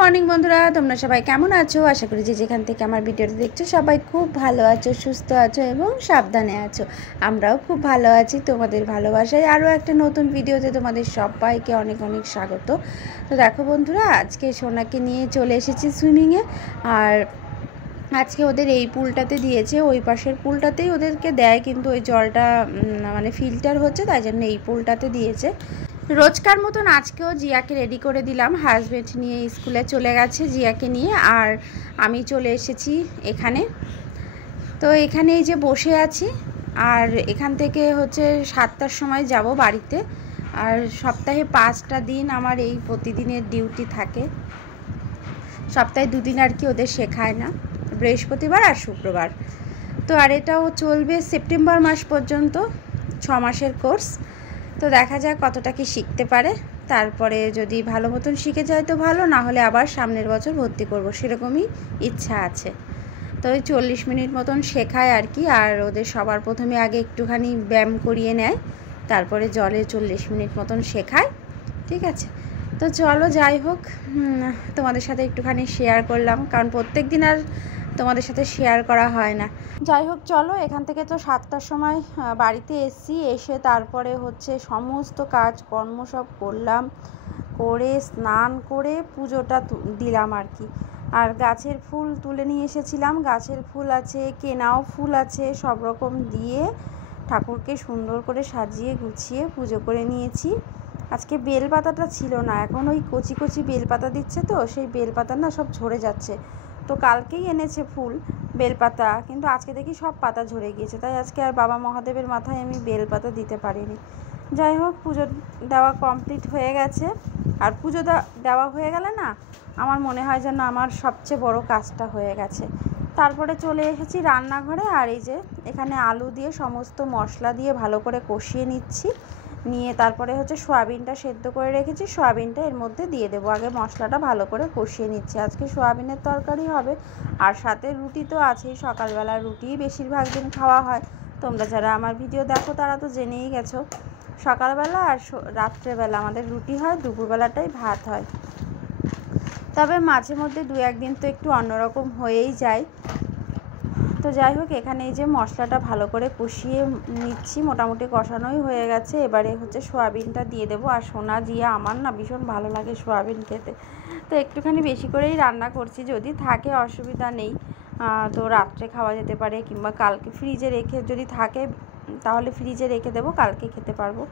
Morning বন্ধুরা, তোমরা সবাই কেমন আছো? আশা করি যে যেখান থেকে আমার ভিডিওটা দেখছো সবাই খুব ভালো আছো, সুস্থ আছো এবং সাবধানে আছো। আমরাও খুব ভালো আছি। তোমাদের ভালোবাসায় আরও একটা নতুন ভিডিওতে তোমাদের সবাইকে অনেক অনেক স্বাগত। তো দেখো বন্ধুরা, আজকে সোনাকে নিয়ে চলে এসেছি সুইমিংয়ে। আর আজকে ওদের এই পুলটাতে দিয়েছে, ওই পাশের পুলটাতেই ওদেরকে দেয়, কিন্তু ওই জলটা মানে ফিল্টার হচ্ছে, তাই জন্য এই পুলটাতে দিয়েছে। রোজকার মতন আজকেও জিয়াকে রেডি করে দিলাম। হাজব্যান্ড নিয়ে স্কুলে চলে গেছে জিয়াকে নিয়ে, আর আমি চলে এসেছি এখানে। তো এখানে এই যে বসে আছি, আর এখান থেকে হচ্ছে 7টার সময় যাব বাড়িতে। আর সপ্তাহে 5টা দিন আমার এই প্রতিদিনের ডিউটি থাকে। সপ্তাহে 2 দিন আর কি ওদের শেখায় না, বৃহস্পতিবার আর শুক্রবার। তো আর এটাও চলবে সেপ্টেম্বর মাস পর্যন্ত, 6 মাসের কোর্স। তো দেখা যাক কতটা কি শিখতে পারে। তারপরে যদি ভালো মতন শিখে যায় তো ভালো, না হলে আবার সামনের বছর ভর্তি করব, সেরকমই ইচ্ছা আছে। তো ওই 40 মিনিট মতন শেখায় আর কি। আর ওদের সবার প্রথমে আগে একটুখানি ব্যায়াম করিয়ে নেয়, তারপরে জলে 40 মিনিট মতন শেখায়। ঠিক আছে, তো চলো যাই হোক, তোমাদের সাথে একটুখানি শেয়ার করলাম, কারণ প্রত্যেক দিন আর তোমাদের সাথে শেয়ার করা হয় না। যাই হোক চলো, এখান থেকে তো 7টার সময় বাড়িতে এসেছি। এসে তারপরে হচ্ছে সমস্ত কাজ কর্ম সব করলাম, করে স্নান করে পুজোটা দিলাম আর কি। আর গাছের ফুল তুলে নিয়ে এসেছিলাম, গাছের ফুল আছে, কেনাও ফুল আছে, সব রকম দিয়ে ঠাকুরকে সুন্দর করে সাজিয়ে গুছিয়ে পুজো করে নিয়েছি। আজকে বেলপাতাটা ছিল না, এখন ওই কচি কচি বেলপাতা দিচ্ছে, তো সেই বেলপাতা না সব ঝরে যাচ্ছে। তো কালকেই এনেছে ফুল বেলপাতা, কিন্তু আজকে দেখি সব পাতা ঝরে গিয়েছে, তাই আজকে আর বাবা মহাদেবের মাথায় আমি বেলপাতা দিতে পারিনি। যাই হোক, পুজো দেওয়া কমপ্লিট হয়ে গেছে। আর পুজো দেওয়া হয়ে গেলে না আমার মনে হয় যেন আমার সবচেয়ে বড় কাজটা হয়ে গেছে। তারপরে চলে এসেছি রান্নাঘরে। আর এই যে এখানে আলু দিয়ে সমস্ত মশলা দিয়ে ভালো করে কষিয়ে নিচ্ছি। নিয়ে তারপরে হচ্ছে সয়াবিনটা সেদ্ধ করে রেখেছি, সয়াবিনটা এর মধ্যে দিয়ে দেবো। আগে মশলাটা ভালো করে কষিয়ে নিচ্ছি। আজকে সয়াবিনের তরকারি হবে, আর সাথে রুটি তো আছেই। সকালবেলা রুটিই বেশিরভাগ দিন খাওয়া হয়। তোমরা যারা আমার ভিডিও দেখো তারা তো জেনেই গেছো, সকালবেলা আর রাত্রেবেলা আমাদের রুটি হয়, দুপুরবেলাটাই ভাত হয়। তবে মাঝে মধ্যে 2-1 দিন তো একটু অন্যরকম হয়েই যায়। তো যাই হোক, এখানে এই যে মশলাটা ভালো করে কষিয়ে নিচ্ছি, মোটামুটি কষানোই হয়ে গেছে। এবারে হচ্ছে সয়াবিনটা দিয়ে দেবো। আর সোনা জিয়া আমার না ভীষণ ভালো লাগে সয়াবিন খেতে, তো একটুখানি বেশি করেই রান্না করছি। যদি থাকে অসুবিধা নেই, তো রাত্রে খাওয়া যেতে পারে, কিংবা কালকে ফ্রিজে রেখে যদি থাকে তাহলে ফ্রিজে রেখে দেবো, কালকে খেতে পারবো।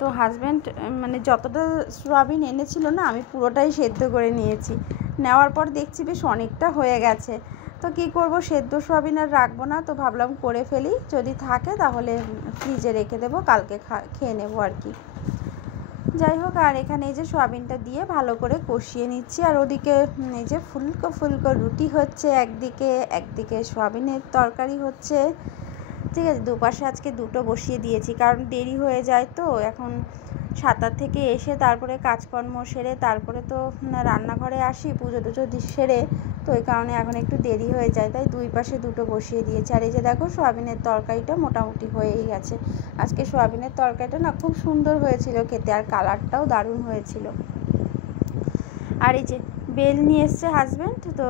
তো হাজব্যান্ড মানে যতটা সয়াবিন এনেছিল না, আমি পুরোটাই সেদ্ধ করে নিয়েছি। নেওয়ার পর দেখছি বেশ অনেকটা হয়ে গেছে। তো কী করব, সেদ্ধ সয়াবিন আর রাখবো না, তো ভাবলাম করে ফেলি। যদি থাকে তাহলে ফ্রিজে রেখে দেবো, কালকে খেয়ে নেবো আর কি। যাই হোক, আর এখানে এই যে সয়াবিনটা দিয়ে ভালো করে কষিয়ে নিচ্ছি। আর ওদিকে এই যে ফুলকো ফুলকো রুটি হচ্ছে একদিকে সয়াবিনের তরকারি হচ্ছে। ঠিক আছে, দুপাশে আজকে দুটো বসিয়ে দিয়েছি, কারণ দেরি হয়ে যায়। তো এখন 7টার থেকে এসে তারপরে কাজকর্ম সেরে তারপরে তো রান্নাঘরে আসি, পুজো টুজো সেরে, তো ওই কারণে এখন একটু দেরি হয়ে যায়, তাই দুই পাশে দুটো বসিয়ে দিয়েছি। আর এই যে দেখো, সয়াবিনের তরকারিটা মোটামুটি হয়েই গেছে। আজকে সয়াবিনের তরকারিটা না খুব সুন্দর হয়েছিল খেতে, আর কালারটাও দারুণ হয়েছিল। আর এই যে বেল নিয়ে এসছে হাজব্যান্ড, তো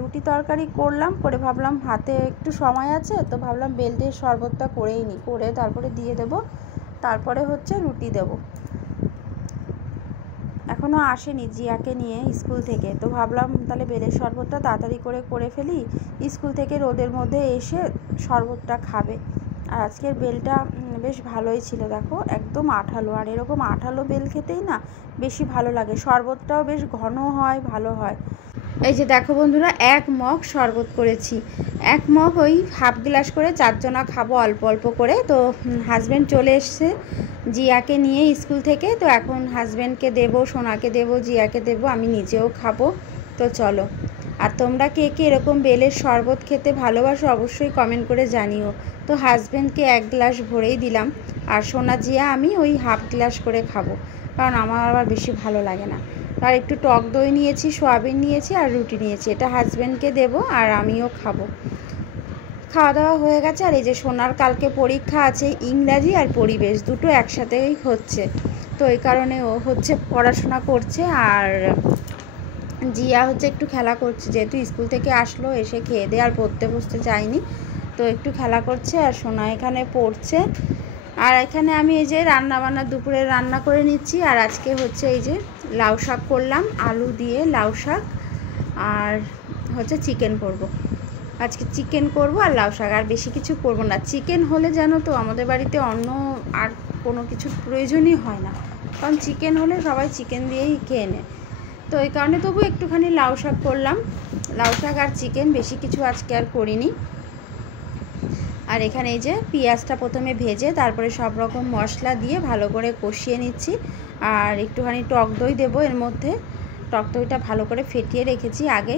রুটি তরকারি করলাম, করে ভাবলাম হাতে একটু সময় আছে, তো ভাবলাম বেল দিয়ে শরবতটা করেই নিই, করে তারপরে দিয়ে দেবো, তারপরে হচ্ছে রুটি দেবো। এখনও আসেনি জিয়াকে নিয়ে স্কুল থেকে, তো ভাবলাম তাহলে বেলের শরবতটা তাড়াতাড়ি করে ফেলি, স্কুল থেকে রোদের মধ্যে এসে শরবতটা খাবে। আর আজকের বেলটা বেশ ভালোই ছিল, দেখো একদম আঠালো। আর এরকম আঠালো বেল খেতেই না বেশি ভালো লাগে, শরবতটাও বেশ ঘন হয়, ভালো হয়। এই যে দেখো বন্ধুরা, 1 মগ শরবত করেছি। 1 মগ ওই হাফ গ্লাস করে 4 জনা খাবো অল্প অল্প করে। তো হাজব্যান্ড চলে এসছে জিয়াকে নিয়ে স্কুল থেকে, তো এখন হাজব্যান্ডকে দেবো, সোনাকে দেবো, জিয়াকে দেবো, আমি নিজেও খাবো। তো চলো, আর তোমরা কে কে এরকম বেলের শরবত খেতে ভালোবাসো অবশ্যই কমেন্ট করে জানিও। তো হাজব্যান্ডকে 1 গ্লাস ভরেই দিলাম, আর সোনা জিয়া আমি ওই হাফ গ্লাস করে খাবো, কারণ আমার আবার বেশি ভালো লাগে না। আর একটু টক দই নিয়েছি, সোয়াবিন নিয়েছি, আর রুটি নিয়েছি, এটা হাজব্যান্ডকে দেবো আর আমিও খাবো। খাওয়া দাওয়া হয়ে গেছে। আর এই যে সোনার কালকে পরীক্ষা আছে, ইংরাজি আর পরিবেশ দুটো একসাথেই হচ্ছে, তো এই কারণে ও হচ্ছে পড়াশোনা করছে, আর জিয়া হচ্ছে একটু খেলা করছে, যেহেতু স্কুল থেকে আসলো, এসে খেয়ে দিয়ে আর পড়তে বসতে চায়নি, তো একটু খেলা করছে। আর সোনা এখানে পড়ছে। আর এখানে আমি এই যে রান্না বান্না দুপুরে রান্না করে নিচ্ছি। আর আজকে হচ্ছে এই যে লাউ শাক করলাম, আলু দিয়ে লাউ শাক, আর হচ্ছে চিকেন করব। আজকে চিকেন করব আর লাউ শাক, আর বেশি কিছু করব না। চিকেন হলে জানো তো আমাদের বাড়িতে অন্য আর কোনো কিছু প্রয়োজনই হয় না, কারণ চিকেন হলে সবাই চিকেন দিয়েই খেয়ে নেয়। তো এই কারণে তবু একটুখানি লাউ শাক করলাম, লাউ শাক আর চিকেন, বেশি কিছু আজকে আর করিনি। আর এখানে এই যে পেঁয়াজটা প্রথমে ভেজে তারপরে সব রকম মশলা দিয়ে ভালো করে কষিয়ে নিচ্ছি। আর একটুখানি টক দই দেবো এর মধ্যে, টক দইটা ভালো করে ফেটিয়ে রেখেছি আগে।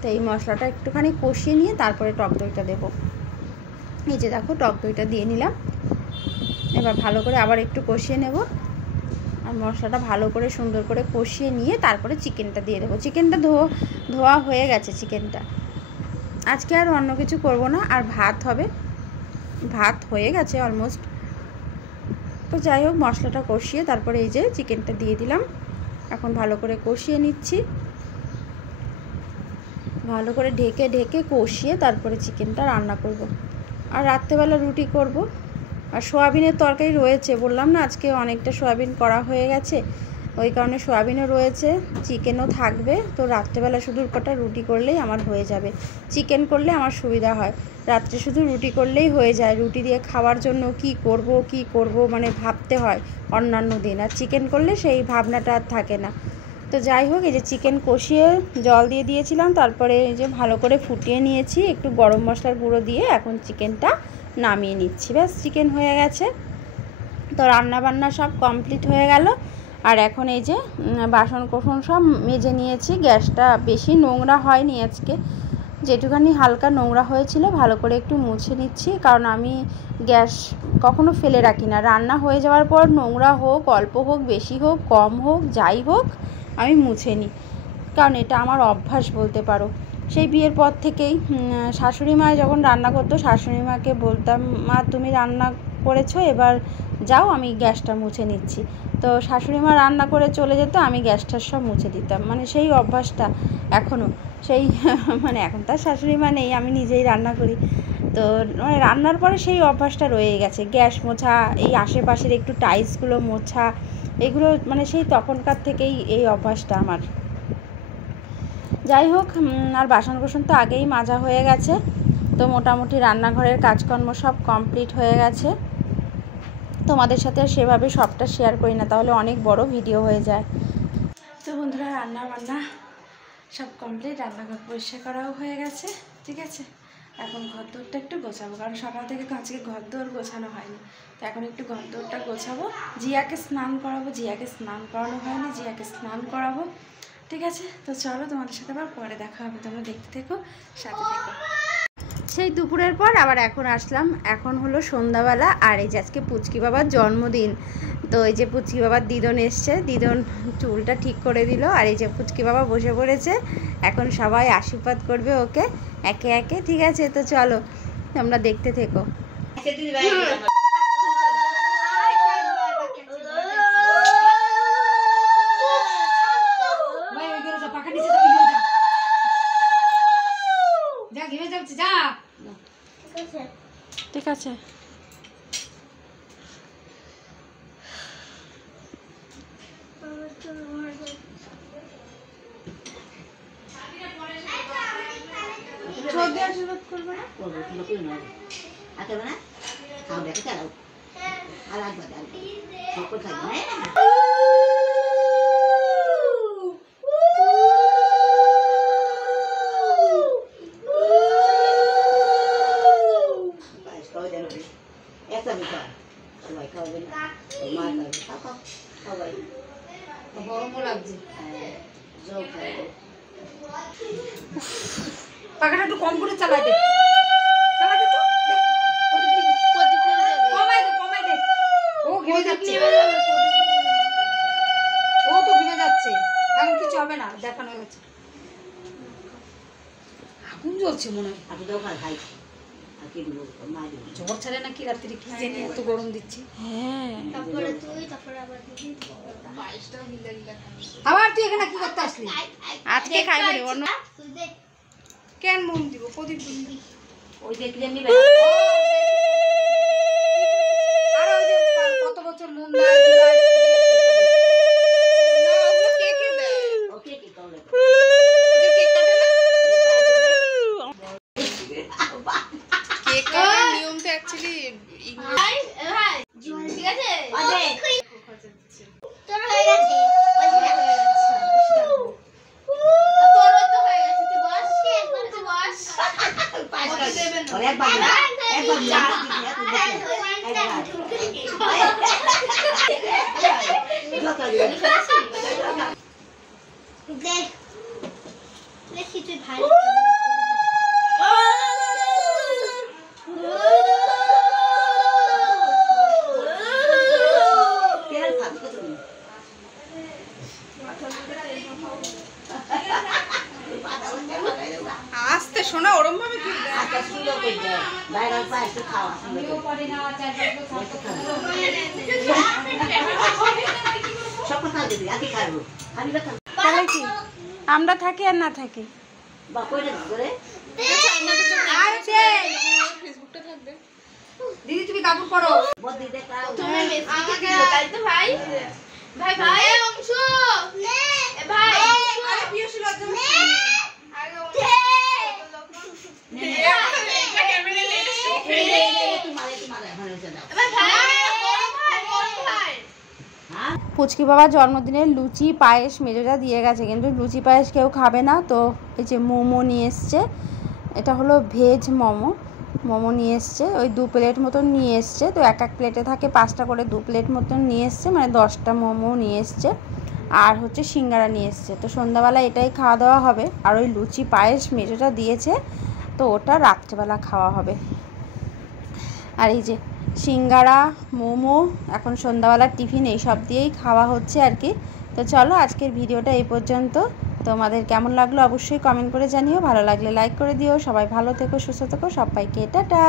তো এই মশলাটা একটুখানি কষিয়ে নিয়ে তারপরে টক দইটা দেবো। এই যে দেখো টক দইটা দিয়ে নিলাম, এবার ভালো করে আবার একটু কষিয়ে নেব। আর মশলাটা ভালো করে সুন্দর করে কষিয়ে নিয়ে তারপরে চিকেনটা দিয়ে দেবো। চিকেনটা ধোয়া হয়ে গেছে চিকেনটা, আজকে আর অন্য কিছু করব না। আর ভাত হবে, ভাত হয়ে গেছে অলমোস্ট। তো যাই হোক, মশলাটা কষিয়ে তারপরে এই যে চিকেনটা দিয়ে দিলাম, এখন ভালো করে কষিয়ে নিচ্ছি, ভালো করে ঢেকে ঢেকে কষিয়ে তারপরে চিকেনটা রান্না করব। আর রাত্রেবেলা রুটি করব। আর সোয়াবিনের তরকারি রয়েছে, বললাম না আজকে অনেকটা সোয়াবিন করা হয়ে গেছে, ওই কারণে সোয়াবিনও রয়েছে, চিকেনও থাকবে। তো রাত্রেবেলা শুধু কটা রুটি করলেই আমার হয়ে যাবে। চিকেন করলে আমার সুবিধা হয়, রাত্রে শুধু রুটি করলেই হয়ে যায়। রুটি দিয়ে খাওয়ার জন্য কি করব মানে ভাবতে হয় অন্যান্য দিন, আর চিকেন করলে সেই ভাবনাটা আর থাকে না। তো যাই হোক, এই যে চিকেন কষিয়ে জল দিয়ে দিয়েছিলাম, তারপরে এই যে ভালো করে ফুটিয়ে নিয়েছি একটু গরম মশলার গুঁড়ো দিয়ে, এখন চিকেনটা নামিয়ে নিচ্ছি। ব্যাস চিকেন হয়ে গেছে। তো রান্না বান্না সব কমপ্লিট হয়ে গেল। আর এখন এই যে বাসন কোসন সব মেজে নিয়েছি, গ্যাসটা বেশি নোংরা হয়নি আজকে, যেটুখানি হালকা নোংরা হয়েছিল ভালো করে একটু মুছে নিচ্ছি, কারণ আমি গ্যাস কখনো ফেলে রাখি না। রান্না হয়ে যাওয়ার পর নোংরা হোক, অল্প হোক, বেশি হোক, কম হোক, যাই হোক, আমি মুছে নিই, কারণ এটা আমার অভ্যাস বলতে পারো। সেই বিয়ের পর থেকেই শাশুড়ি মা যখন রান্না করতো, শাশুড়ি মাকে বলতাম, মা তুমি রান্না করেছো, এবার যাও, আমি গ্যাসটা মুছে নিচ্ছি। তো শাশুড়ি মা রান্না করে চলে যেত, আমি গ্যাসটা সব মুছে দিতাম, মানে সেই অভ্যাসটা এখনও সেই মানে এখন তার শাশুড়ি মা নেই, আমি নিজেই রান্না করি। তো মানে রান্নার পরে সেই অভ্যাসটা রয়ে গেছে, গ্যাস মোছা, এই আশেপাশের একটু টাইলসগুলো মোছা, এগুলো মানে সেই তখনকার থেকেই এই অভ্যাসটা আমার। যাই হোক, আর বাসন কোসন তো আগেই মাজা হয়ে গেছে। তো মোটামুটি রান্নাঘরের কাজকর্ম সব কমপ্লিট হয়ে গেছে। তোমাদের সাথে সেভাবে সবটা শেয়ার করি না, তাহলে অনেক বড় ভিডিও হয়ে যায়। তো বন্ধুরা, রান্না বান্না সব কমপ্লিট, রান্নাঘর পরিষ্কার করাও হয়ে গেছে, ঠিক আছে। এখন ঘরদোরটা একটু গোছাবো, কারণ সকাল থেকে তো আজকে ঘরদোর গোছানো হয়নি। তো এখন একটু ঘরদোরটা গোছাবো, জিয়াকে স্নান করাবো, জিয়াকে স্নান করানো হয়নি, জিয়াকে স্নান করাবো, ঠিক আছে। তো চলো, তোমাদের সাথে আবার পরে দেখা হবে, তোমরা দেখতে থেকো, সাথে থেকো। সেই দুপুরের পর আবার এখন আসলাম, এখন হলো সন্ধ্যাবেলা। আর এই যে আজকে পুচকি বাবার জন্মদিন, তো এই যে পুচকি বাবার দিদন এসছে, দিদন চুলটা ঠিক করে দিল। আর এই যে পুচকি বাবা বসে পড়েছে, এখন সবাই আশীর্বাদ করবে ওকে একে একে, ঠিক আছে। তো চলো, তোমরা দেখতে থেকো। ঠিক আছে, আশীর্বাদ করবে না, লাগছে। পাখাটা একটু কম করে চালাই দে, চালাই দে তো, কমাই দে, কমাই দে। ও ঘেমে যাচ্ছে, ও তো ঘেমে যাচ্ছে, এখন কিছু হবে না, দেখানো হয়ে গেছে। আগুন জ্বলছে মনে হয়, জ্বর ছাড়ে নাকি রাত্রি, কি জানি এত গরম দিচ্ছে। হ্যাঁ আবার তুই এখানে কি করতে আসলি? আজকে খাইবে রে অন্য কেন মন দিব প্রদীপ ওই দেখলে আমি আর ওই যে কত বছর মন দেয় নিয়মটা অ্যাকচুয়ালি ঠিক আছে তোর হয়ে গেছে তোরও তো হয়ে গেছে তুই বস একবার তুই বস একবার দেখ দেখি তুই ভালো আস্তে শোনা ওরম ভাবে কি তাহলে কি আমরা থাকি আর না থাকি দিদি তুমি কাপড় পরো তুমি মেসিকে দিলে তাই তো ভাই ভাই ভাই অংশ এ ভাই আরে পিয়সি লজ্জা আগে অংশ এটা ক্যামেরা লে পুচকি বাবার জন্মদিনের লুচি পায়েস মেজোটা দিয়ে গেছে, কিন্তু লুচি পায়েস কেউ খাবে না। তো এই যে মোমো নিয়ে এসছে, এটা হলো ভেজ মোমো নিয়ে এসছে, ওই 2 প্লেট মতন নিয়ে এসছে। তো এক এক প্লেটে থাকে 5টা করে, 2 প্লেট মতন নিয়ে এসছে, মানে 10টা মোমো নিয়ে এসছে। আর হচ্ছে সিঙ্গারা নিয়ে এসছে। তো সন্ধ্যাবেলা এটাই খাওয়া দাওয়া হবে। আর ওই লুচি পায়েস মেজোটা দিয়েছে, তো ওটা রাত্রেবেলা খাওয়া হবে। আর এই যে সিঙ্গারা মোমো এখন সন্ধ্যাবেলার টিফিন এইসব দিয়েই খাওয়া হচ্ছে আর কি। তো চলো আজকের ভিডিওটা এই পর্যন্ত। তোমাদের কেমন লাগলো অবশ্যই কমেন্ট করে জানিও, ভালো লাগলে লাইক করে দিও। সবাই ভালো থেকো, সুস্থ থেকো, সবাইকে টাটা।